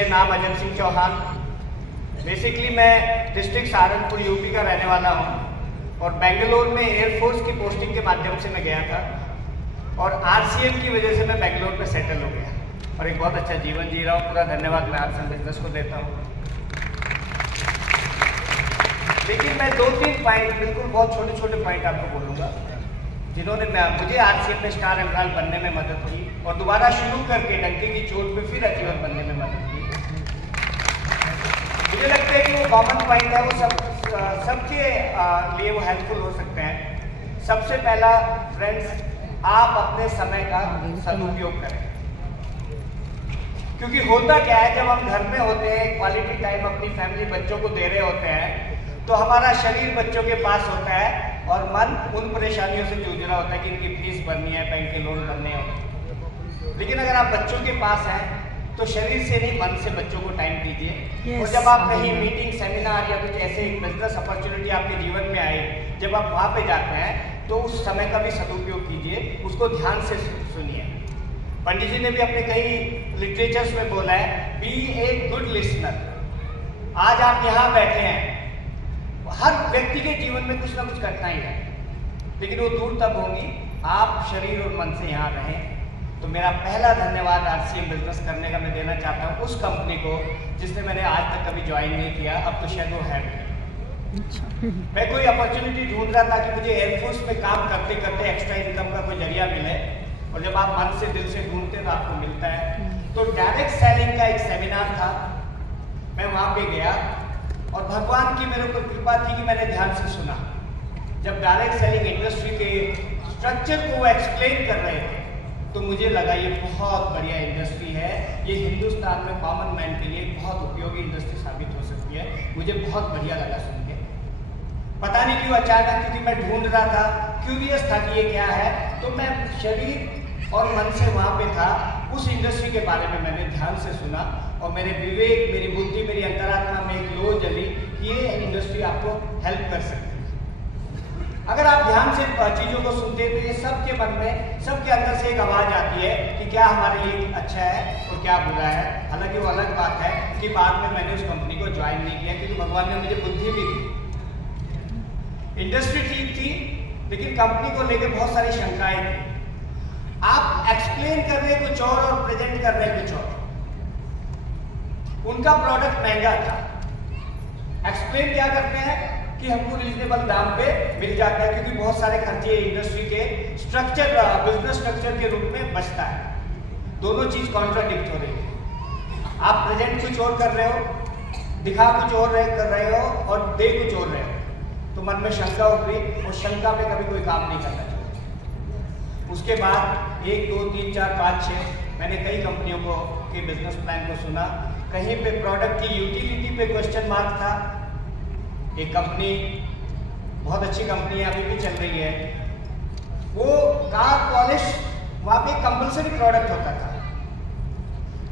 परिचय, नाम अजय सिंह चौहान। बेसिकली मैं डिस्ट्रिक्ट सहारनपुर यूपी का रहने वाला हूँ और बेंगलोर में एयरफोर्स की पोस्टिंग के माध्यम से मैं गया था और आरसीएम की वजह से मैं बेंगलोर में सेटल हो गया और एक बहुत अच्छा जीवन जी रहा हूँ। पूरा धन्यवाद मैं आरसीएम बिजनेस को देता हूँ। लेकिन मैं 2-3 पॉइंट, बिल्कुल बहुत छोटे छोटे पॉइंट आपको बोलूँगा जिन्होंने मुझे आरसीएम में स्टार एम्पलॉय बनने में मदद की और दोबारा शुरू करके डंके की चोट पे फिर अचीवर बनने में मदद की। मुझे लगता है कि वो कॉमन पॉइंट है, वो सबके लिए वो हेल्पफुल हो सकते हैं। सबसे पहला फ्रेंड्स, आप अपने समय का सदुपयोग करें, क्योंकि होता क्या है जब हम घर में होते हैं, क्वालिटी टाइम अपनी फैमिली बच्चों को दे रहे होते हैं, तो हमारा शरीर बच्चों के पास होता है और मन उन परेशानियों से जूझ रहा होता है कि इनकी फीस भरनी है, बैंक के लोन भरने होंगे। लेकिन अगर आप बच्चों के पास हैं तो शरीर से नहीं, मन से बच्चों को टाइम दीजिए। और जब आप कहीं मीटिंग, सेमिनार या कुछ ऐसे बिजनेस अपॉर्चुनिटी आपके जीवन में आए, जब आप वहाँ पे जाते हैं तो उस समय का भी सदुपयोग कीजिए, उसको ध्यान से सुनिए। पंडित जी ने भी अपने कई लिटरेचर्स में बोला है, बी ए गुड लिसनर। आज आप यहाँ बैठे हैं, हर व्यक्ति के जीवन में कुछ ना कुछ कठिनाई है, लेकिन वो दूर तब होगी आप शरीर और मन से यहाँ रहें। तो मेरा पहला धन्यवाद आरसीएम बिजनेस करने का मैं देना चाहता हूँ उस कंपनी को जिसने मैंने आज तक कभी ज्वाइन नहीं किया, अब तो शायद वो है। मैं कोई अपॉर्चुनिटी ढूंढ रहा था कि मुझे एयरफोर्स में काम करते करते एक्स्ट्रा इनकम का कोई जरिया मिले, और जब आप मन से, दिल से ढूंढते तो आपको मिलता है। तो डायरेक्ट सेलिंग का एक सेमिनार था, मैं वहाँ पे गया और भगवान की मेरे ऊपर कृपा थी कि मैंने ध्यान से सुना। जब डायरेक्ट सेलिंग इंडस्ट्री के स्ट्रक्चर को वो एक्सप्लेन कर रहे थे तो मुझे लगा ये बहुत बढ़िया इंडस्ट्री है, ये हिंदुस्तान में कॉमन मैन के लिए बहुत उपयोगी इंडस्ट्री साबित हो सकती है। मुझे बहुत बढ़िया लगा सुन के। पता नहीं क्यों अचानक, क्योंकि मैं ढूंढ रहा था, क्यूरियस था कि ये क्या है, तो मैं शरीर और मन से वहाँ पे था। उस इंडस्ट्री के बारे में मैंने ध्यान से सुना और मेरे विवेक, मेरी बुद्धि, मेरी अंतरात्मा में एक लो जली कि ये इंडस्ट्री आपको हेल्प कर सकती है। अगर आप ध्यान से चीज़ों को सुनते हैं तो ये सबके मन में, सबके अंदर से एक आवाज़ आती है कि क्या हमारे लिए अच्छा है और क्या बुरा है। हालांकि वो अलग बात है कि बाद में मैंने उस कंपनी को ज्वाइन नहीं किया, क्योंकि भगवान ने मुझे बुद्धि भी दी। इंडस्ट्री ठीक थी, लेकिन कंपनी को लेकर बहुत सारी शंकाएं थी। आप एक्सप्लेन कर रहे कुछ और प्रेजेंट कर रहे कुछ और। उनका प्रोडक्ट महंगा था, एक्सप्लेन क्या करते हैं कि हमको रीजनेबल दाम पे मिल जाता है, क्योंकि बहुत सारे खर्चे इंडस्ट्री के स्ट्रक्चर, बिजनेस स्ट्रक्चर के रूप में बचता है। दोनों चीज कॉन्ट्राडिक्ट हो रही है। आप प्रेजेंट कुछ और कर रहे हो, दिखा कुछ और कर रहे हो और दे कुछ और रहे हो, तो मन में शंका उभरी और शंका पे कभी कोई काम नहीं करना चाहिए। उसके बाद 1, 2, 3, 4, 5, 6 मैंने कई कंपनियों को के बिजनेस प्लान को सुना। कहीं पे प्रोडक्ट की यूटिलिटी पे क्वेश्चन मार्क था। एक कंपनी, बहुत अच्छी कंपनी है, अभी भी चल रही है, वो कार पॉलिश वहाँ पे कंपल्सरी प्रोडक्ट होता था।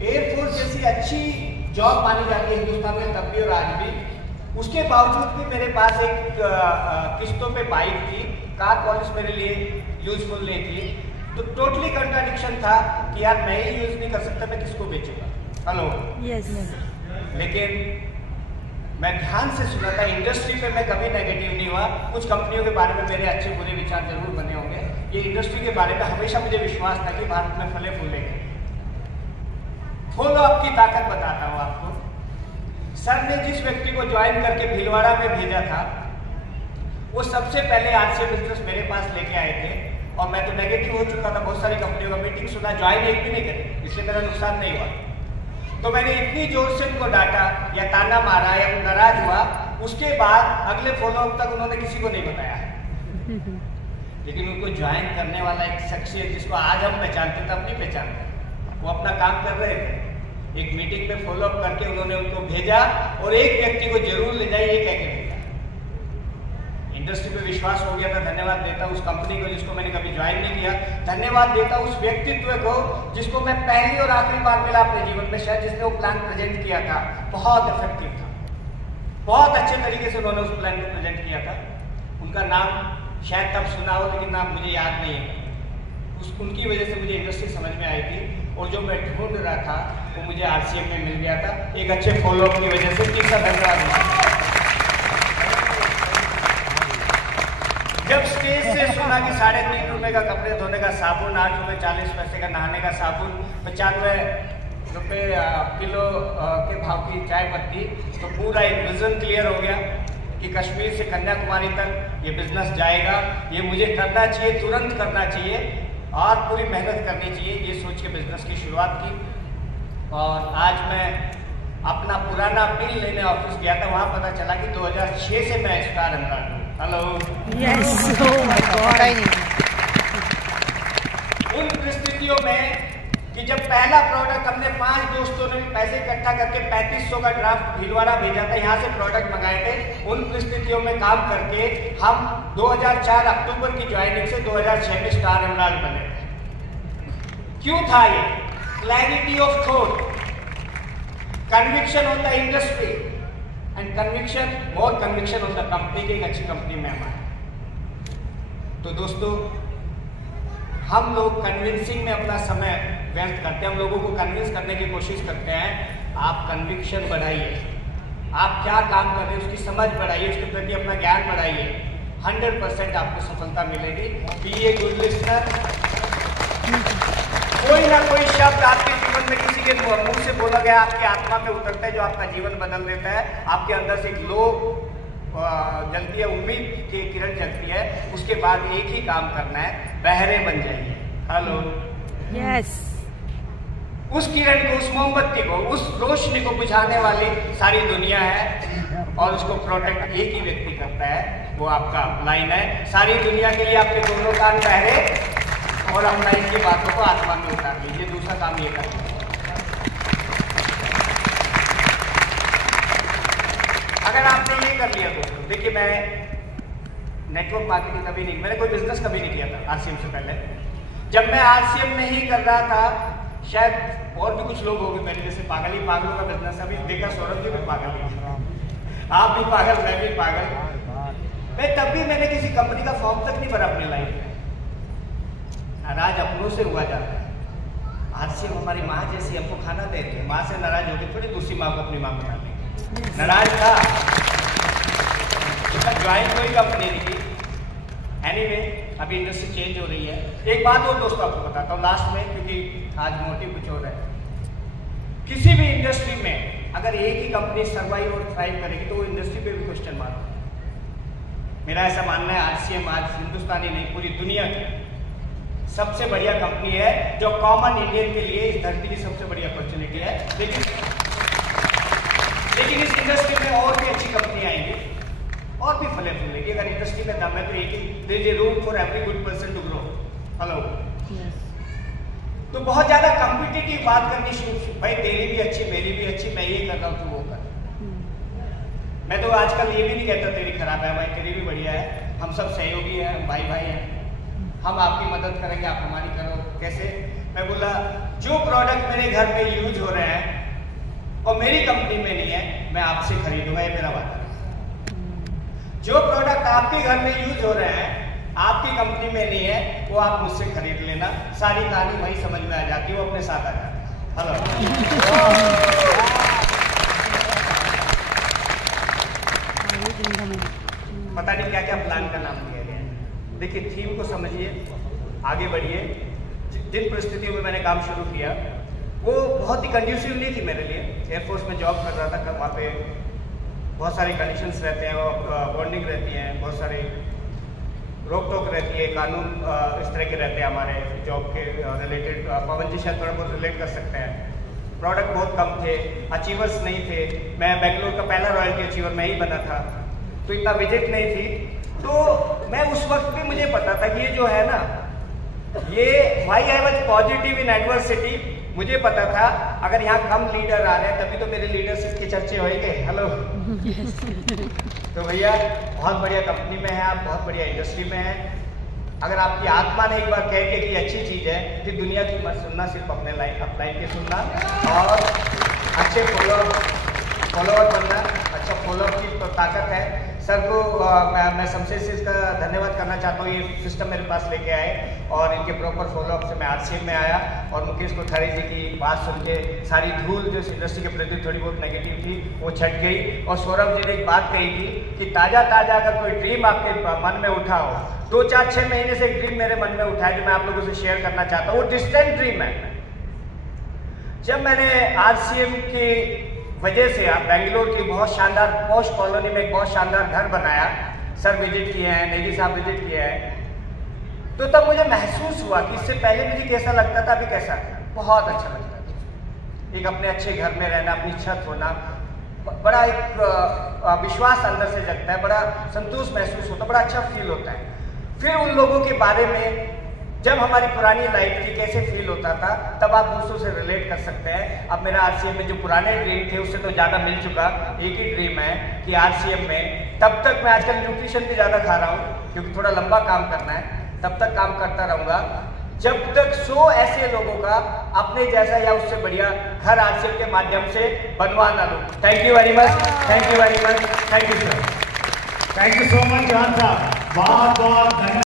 एयरफोर्स जैसी अच्छी जॉब मानी जाती है हिंदुस्तान में तब भी और आज भी, उसके बावजूद भी मेरे पास एक किस्तों पे बाइक थी, कार पॉलिश मेरे लिए यूजफुल नहीं थी। तो टोटली कंट्राडिक्शन था कि यार मैं ही यूज नहीं कर सकता, मैं किसको बेचूंगा। Hello, yes. लेकिन मैं ध्यान से सुना था। इंडस्ट्री पे मैं कभी नेगेटिव नहीं हुआ। कुछ कंपनियों के बारे में मेरे अच्छे बुरे विचार जरूर बने होंगे। ये इंडस्ट्री के बारे में हमेशा मुझे विश्वास था कि भारत में फले फूलेंगे। फॉलो अप की ताकत बताता हूँ आपको। सर ने जिस व्यक्ति को ज्वाइन करके भीलवाड़ा में भेजा था, वो सबसे पहले आरसीएम बिजनेस मेरे पास लेके आए थे और मैं तो नेगेटिव हो चुका था। बहुत सारी कंपनियों का मीटिंग सुना, ज्वाइन एक भी नहीं करी, इससे मेरा नुकसान नहीं हुआ। तो मैंने इतनी जोर से उनको डांटा या ताना मारा या नाराज हुआ, उसके बाद अगले फॉलोअप तक उन्होंने किसी को नहीं बताया। लेकिन उनको ज्वाइन करने वाला एक शख्सियत जिसको आज हम पहचानते तब नहीं पहचानते, वो अपना काम कर रहे थे। एक मीटिंग में फॉलोअप करके उन्होंने उनको भेजा और एक व्यक्ति को जरूर ले जाइए ये कह के भेजा। इंडस्ट्री पे विश्वास हो गया था। धन्यवाद देता उस कंपनी को जिसको मैंने कभी ज्वाइन नहीं किया। धन्यवाद देता उस व्यक्तित्व को जिसको मैं पहली और आखिरी बार मिला अपने जीवन में, शायद जिसने वो प्लान प्रेजेंट किया था। बहुत इफेक्टिव था, बहुत अच्छे तरीके से उन्होंने उस प्लान को प्रेजेंट किया था। उनका नाम शायद तब सुना हो, लेकिन नाम मुझे याद नहीं है। उनकी वजह से मुझे इंडस्ट्री समझ में आई थी और जो मैं ढूंढ रहा था वो मुझे RCM में मिल गया था, एक अच्छे फॉलोअप की वजह से। तीसरा धन्यवाद। जब स्टेज से सुना कि 3.5 रुपए का कपड़े धोने का साबुन, 8 रुपए 40 पैसे का नहाने का साबुन, 95 रुपए किलो के भाव की चाय पत्ती, तो पूरा एक विजन क्लियर हो गया कि कश्मीर से कन्याकुमारी तक ये बिजनेस जाएगा। ये मुझे करना चाहिए, तुरंत करना चाहिए और पूरी मेहनत करनी चाहिए, ये सोच के बिजनेस की शुरुआत की। और आज मैं अपना पुराना बिल लेने ऑफिस गया था, वहाँ पता चला कि 2006 से मैं स्टार एम्प्लॉय हूँ। Hello, yes, oh my God. उन परिस्थितियों में कि जब पहला प्रोडक्ट हमने 5 दोस्तों ने पैसे इकट्ठा करके 3500 का ड्राफ्ट भिलवाड़ा भेजा था, यहाँ से प्रोडक्ट मंगाए थे। उन परिस्थितियों में काम करके हम 2004 अक्टूबर की ज्वाइनिंग से 2006 में स्टार एम्प्लॉय बने थे। क्यों था ये? Clarity of thought, conviction on the industry and conviction, more conviction on the company की एक अच्छी कंपनी में हमारे। तो दोस्तों, हम लोग कन्विंसिंग में अपना समय व्यर्थ करते हैं, हम लोगों को कन्विंस करने की कोशिश करते हैं। आप कन्विक्शन बढ़ाइए, आप क्या काम कर रहे हैं उसकी समझ बढ़ाइए, उसके प्रति अपना ज्ञान बढ़ाइए, 100% आपको सफलता मिलेगी। Be a good listener. कोई ना कोई शब्द आपके जीवन में किसी के मुंह से बोला गया आपकी आत्मा में उतरता है, जो आपका जीवन बदल देता है। आपके अंदर से एक लो जलती है, उम्मीद की किरण जलती है। उसके बाद एक ही काम करना है, बहरे बन जाइए। Hello, yes. उस किरण को, उस मोमबत्ती को, उस रोशनी को बुझाने वाली सारी दुनिया है और उसको प्रोटेक्ट एक ही व्यक्ति करता है, वो आपका लाइन है। सारी दुनिया के लिए आपके दोनों कान बहरे और अपना इनकी बातों को आत्मा में उतार लीजिए। दूसरा काम ये करना है। अगर आपने ये कर लिया दोस्तों, देखिए मैं नेटवर्क मार्केटिंग कभी नहीं, मैंने कोई बिजनेस कभी नहीं किया था RCM से पहले। जब मैं RCM नहीं कर रहा था, शायद और भी कुछ लोग होंगे मेरे जैसे पागल ही पागलों का बिजनेस। अभी देखा सौरभ जी भी पागल है, आप भी पागल, मैं भी पागल। मैं तब भी मैंने किसी कंपनी का फॉर्म तक नहीं भरा अपनी लाइफ में। नाराज अपनों से हुआ जाता है। RCM हमारी माँ जैसी, हमको खाना देती है, माँ से नाराज होगी थोड़ी दूसरी माँ को अपनी माँ बना देंगे। नाराज था, ज्वाइन कोई कंपनी नहीं की। एनीवे, अभी इंडस्ट्री चेंज हो रही है। एक बात और दोस्तों आपको बताता हूँ लास्ट में, क्योंकि आज मोटिव कुछ और है। किसी भी इंडस्ट्री में अगर एक ही कंपनी सर्वाइव और थ्राइव करेगी तो वो इंडस्ट्री पे भी क्वेश्चन मार्क है। मेरा ऐसा मानना है, RCM आज हिंदुस्तानी नहीं पूरी दुनिया की सबसे बढ़िया कंपनी है, जो कॉमन इंडियन के लिए इस धरती की सबसे बड़ी अपॉर्चुनिटी है। लेकिन इस इंडस्ट्री में और भी अच्छी कंपनी आएंगी और भी फले फूलेगी। अगर इंडस्ट्री में दम है तो एक ही, there is room for every good person to grow. Hello, तो बहुत ज्यादा कॉम्पिटिटिव बात करनी शुरू, भाई तेरी भी अच्छी, मेरी भी अच्छी, मैं ये कर रहा हूँ तू वो कर। मैं तो आजकल ये भी नहीं कहता तेरी खराब है, भाई तेरी भी बढ़िया है। हम सब सहयोगी हैं, हम भाई भाई हैं, हम आपकी मदद करेंगे, आप हमारी करो। कैसे? मैं बोला जो प्रोडक्ट मेरे घर में यूज हो रहे हैं और मेरी कंपनी में नहीं है, मैं आपसे खरीदूंगा, ये मेरा वादा है। जो प्रोडक्ट आपके घर में यूज हो रहे हैं, आपकी कंपनी में नहीं है, वो आप मुझसे खरीद लेना। सारी कहानी वही समझ में आ जाती है, वो अपने साथ आ जाती है। हेलो, पता नहीं क्या क्या प्लान का नाम दिया गया है। देखिए, थीम को समझिए, आगे बढ़िए। जिन परिस्थितियों में मैंने काम शुरू किया वो बहुत ही कंड्यूसिव नहीं थी मेरे लिए। एयरफोर्स में जॉब कर रहा था, वहाँ पे बहुत सारे कंडीशंस रहते हैं, बॉन्डिंग रहती है, बहुत सारे रोक टोक रहती है, कानून इस तरह के रहते हैं हमारे जॉब के रिलेटेड। पवन जी शायद थोड़ा बहुत रिलेट कर सकते हैं। प्रोडक्ट बहुत कम थे, अचीवर्स नहीं थे। मैं बेंगलोर का पहला रॉयल्टी अचीवर मैं ही बना था, तो इतना विजिट नहीं थी। तो मैं उस वक्त भी मुझे पता था कि ये जो है ना, ये why I was positive in adversity. मुझे पता था अगर यहाँ कम लीडर आ रहे हैं तभी तो मेरे लीडरशिप के चर्चे होंगे। हेलो, तो भैया बहुत बढ़िया कंपनी में है आप, बहुत बढ़िया इंडस्ट्री में है। अगर आपकी आत्मा ने एक बार कह के कि अच्छी चीज़ है, फिर दुनिया की मत सुनना, सिर्फ अपने लाइन के सुनना और अच्छे फॉलोअर बनना। अच्छा, फॉलोअर की तो ताकत है। सर को मैं सबसे इसका धन्यवाद करना चाहता हूँ। ये सिस्टम मेरे पास लेके आए और इनके प्रॉपर फॉलोअप से मैं RCM में आया और मुकेश कोठारी जी की बात सुन के सारी धूल जो इस इंडस्ट्री के प्रति थोड़ी बहुत नेगेटिव थी वो छट गई। और सौरभ जी ने एक बात कही थी कि ताज़ा अगर कोई ड्रीम आपके मन में उठा हो, 2, 4, 6 महीने से एक ड्रीम मेरे मन में उठा है जो मैं आप लोगों से शेयर करना चाहता हूँ। वो डिस्टेंट ड्रीम है। जब मैंने RCM की वजह से आप बेंगलोर की बहुत शानदार पोस्ट कॉलोनी में एक बहुत शानदार घर बनाया, सर विजिट किए हैं, नेगी साहब विजिट किए हैं, तो तब मुझे महसूस हुआ कि इससे पहले मुझे कैसा लगता था, अभी कैसा बहुत अच्छा लगता था। एक अपने अच्छे घर में रहना, अपनी छत होना, बड़ा एक विश्वास अंदर से जगता है, बड़ा संतोष महसूस होता है, बड़ा अच्छा फील होता है। फिर उन लोगों के बारे में जब हमारी पुरानी लाइफ की कैसे फील होता था, तब आप दूसरों से रिलेट कर सकते हैं। अब मेरा RCM में जो पुराने ड्रीम थे उससे तो ज़्यादा मिल चुका। एक ही ड्रीम है कि RCM में तब तक मैं आजकल न्यूट्रिशन भी ज़्यादा खा रहा हूँ क्योंकि थोड़ा लंबा काम करना है, तब तक काम करता रहूँगा जब तक 100 ऐसे लोगों का अपने जैसा या उससे बढ़िया घर RCM के माध्यम से बनवा ना लूँ। Thank you very much, thank you very much, thank you sir. Thank you so much John साहब, बहुत बहुत धन्यवाद।